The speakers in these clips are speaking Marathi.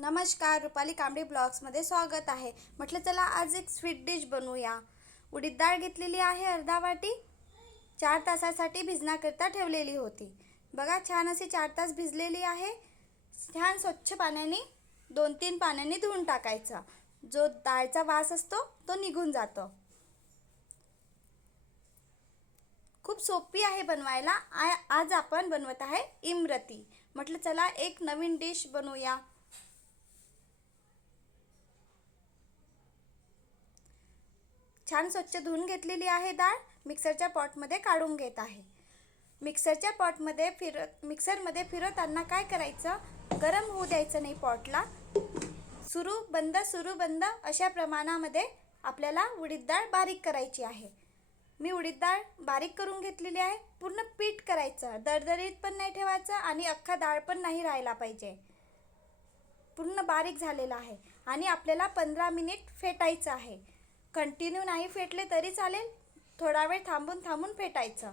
नमस्कार रुपाली कांबडी ब्लॉग्समध्ये स्वागत आहे. म्हटलं चला आज एक स्वीट डिश बनवूया. उडीद डाळ घेतलेली आहे अर्धा वाटी. चार तासासाठी भिजण्याकरिता ठेवलेली होती. बघा छान अशी चार तास भिजलेली आहे. छान स्वच्छ पाण्याने दोन तीन पाण्याने धुवून टाकायचं. जो डाळचा वास असतो तो निघून जातो. खूप सोपी आहे बनवायला. आ आज आपण बनवत आहे इमरती. म्हटलं चला एक नवीन डिश बनवूया. छान स्वच्छ धुवून घेतलेली आहे डाळ. मिक्सरच्या पॉटमध्ये काढून घेत आहे. मिक्सरच्या पॉटमध्ये फिरत मिक्सरमध्ये फिरवताना काय करायचं? गरम होऊ द्यायचं नाही पॉटला. सुरू बंद सुरू बंद अशा प्रमाणामध्ये आपल्याला उडीद डाळ बारीक करायची आहे. मी उडीद डाळ बारीक करून घेतलेली आहे. पूर्ण पीठ करायचं. दरदरीत पण नाही ठेवायचं आणि अख्खा डाळ पण नाही राहायला पाहिजे. पूर्ण बारीक झालेला आहे आणि आपल्याला पंधरा मिनिट फेटायचं आहे. कंटिन्यू नाही फेटले तरी चालेल. थोडा वेळ थांबून थांबून फेटायचं.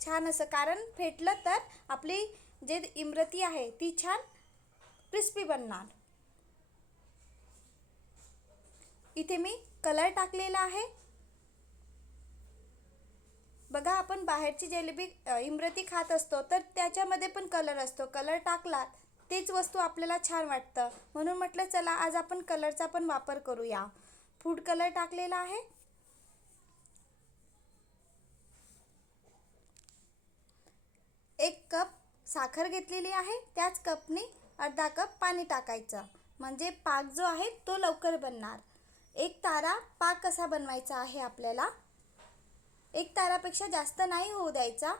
छान असं कारण फेटलं तर आपली जे इमरती आहे ती छान क्रिस्पी बनणार. इथे मी कलर टाकलेला आहे. बघा आपण बाहेरची जिलेबी इमरती खात असतो तर त्याच्यामध्ये पण कलर असतो. कलर टाकलात तेच वस्तू आपल्याला छान वाटतं. म्हणून म्हटलं चला आज आपण कलरचा पण वापर करूया. फूड कलर टाकलेला आहे. एक कप साखर घेतलेली आहे. त्याच कपने अर्धा कप पाणी टाकायचं. म्हणजे पाक जो आहे तो लवकर बनणार. एक तारा पाक कसा बनवायचा आहे आपल्याला? एक तारापेक्षा जास्त नाही होऊ द्यायचा.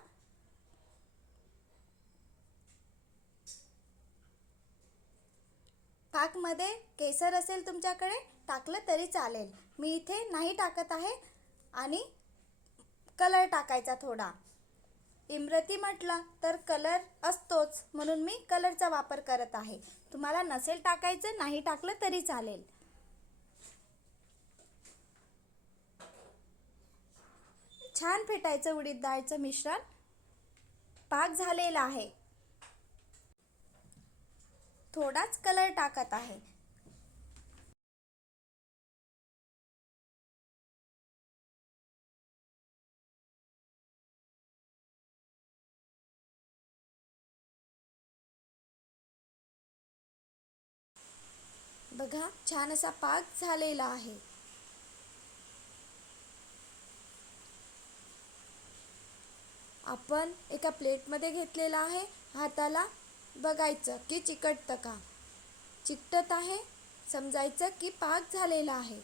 पाकमध्ये केसर असेल तुमच्याकडे टाकलं तरी चालेल. मी इथे नाही टाकत आहे आणि कलर टाकायचा थोडा. इमरती म्हटलं तर कलर असतोच म्हणून मी कलरचा वापर करत आहे. तुम्हाला नसेल टाकायचं नाही टाकलं तरी चालेल. छान फेटायचं उडीद डाळचं मिश्रण. पाक झालेला आहे. थोडाच कलर टाकत आहे. बघा छान असा पाक झालेला आहे. आपण एका प्लेटमध्ये घेतलेला आहे. हाताला बघायचं की चिकटतं का? चिकटत आहे समजायचं की पाक झालेला आहे.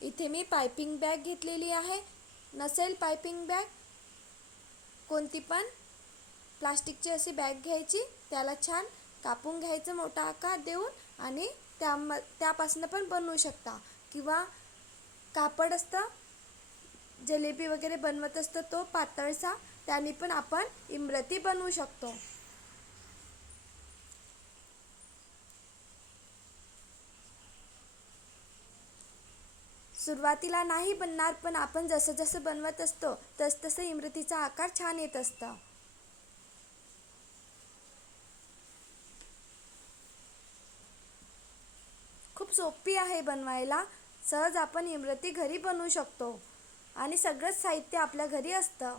इथे मी पायपिंग बॅग घेतलेली आहे. नसेल पायपिंग बॅग कोणती पण. प्लास्टिकची अशी बॅग घ्यायची त्याला छान कापून घ्यायचं मोठा आकार देऊन आणि त्या त्यापासून पण बनवू शकता. किंवा कापड असतं जलेबी वगैरे बनवत असतं तो पातळसा त्याने पण आपण इमरती बनवू शकतो. सुरुवातीला नाही बनणार पण आपण जसं जसं बनवत असतो तसतसं इमरतीचा आकार छान येत असतं. खूप सोपी आहे बनवायला. सहज आपण इमरती घरी बनवू शकतो. आणि सगळंच साहित्य आपल्या घरी असतं.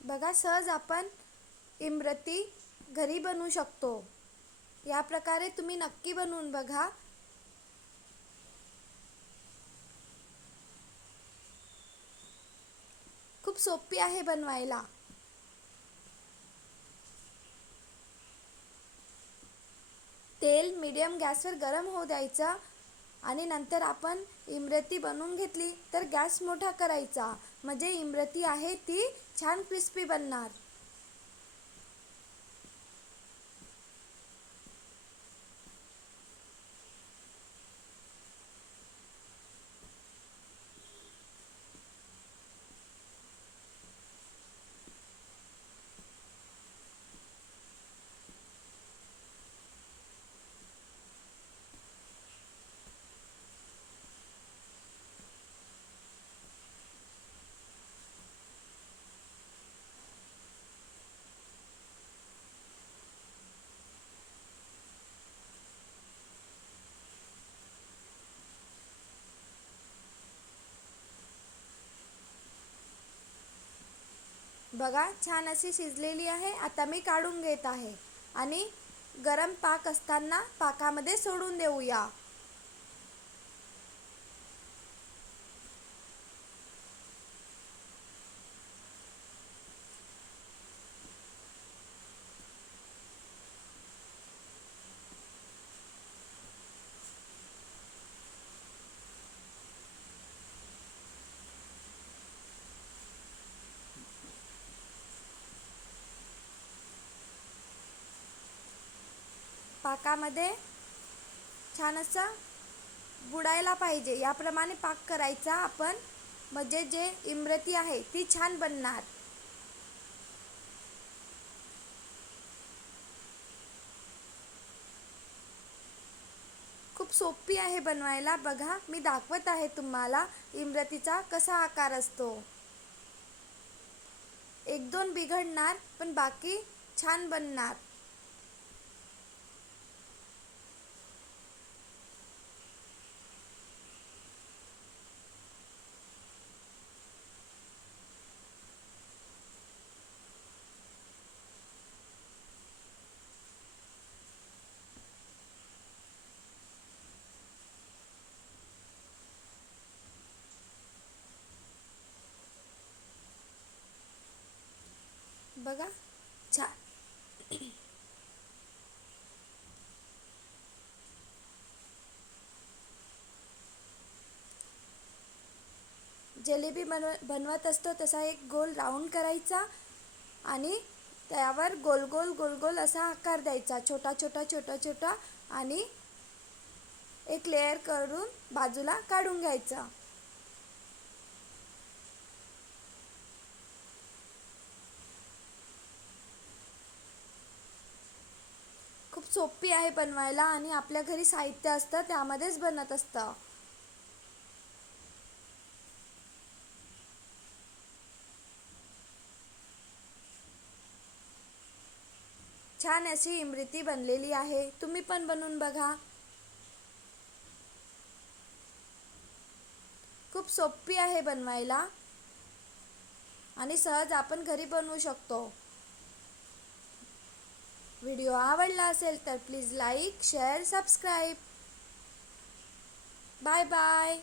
बघा सहज आपण इमरती घरी बनवू शकतो. या प्रकारे तुम्ही नक्की बनवून बघा. खूप सोपी आहे बनवायला. तेल मीडियम गॅसवर गरम होऊ द्यायचं आणि नंतर आपण इमरती बनवून घेतली तर गॅस मोठा करायचा. म्हणजे इमरती आहे ती छान क्रिस्पी बनणार. बघा छान अशी शिजलेली आहे. आता मी काढून घेत आहे. आणि गरम पाक असताना पाकामध्ये सोडून देऊया. पाकामध्ये छान असं बुडायला पाहिजे. याप्रमाणे पाक करायचा आपण. म्हणजे जे इमरती आहे ती छान बनणार. खूप सोपी आहे बनवायला. बघा मी दाखवत आहे तुम्हाला इमरतीचा कसा आकार असतो. एक दोन बिघडणार पण बाकी छान बनणार. बघा. छान जिलेबी बनव बनवत असतो तसा एक गोल राऊंड करायचा आणि त्यावर गोल गोल गोल गोल असा आकार द्यायचा. छोटा छोटा छोटा छोटा आणि एक लेअर करून बाजूला काढून घ्यायचा खूप सोपी आहे बनवायला आणि आपल्या घरी साहित्य असतं त्यामध्येच बनत असतं. छान अशी इमृती बनलेली आहे. तुम्ही पण बनवून बघा. खूप सोपी आहे बनवायला आणि सहज आपण घरी बनवू शकतो. व्हिडिओ आवडला असेल तर please like share subscribe. Bye bye.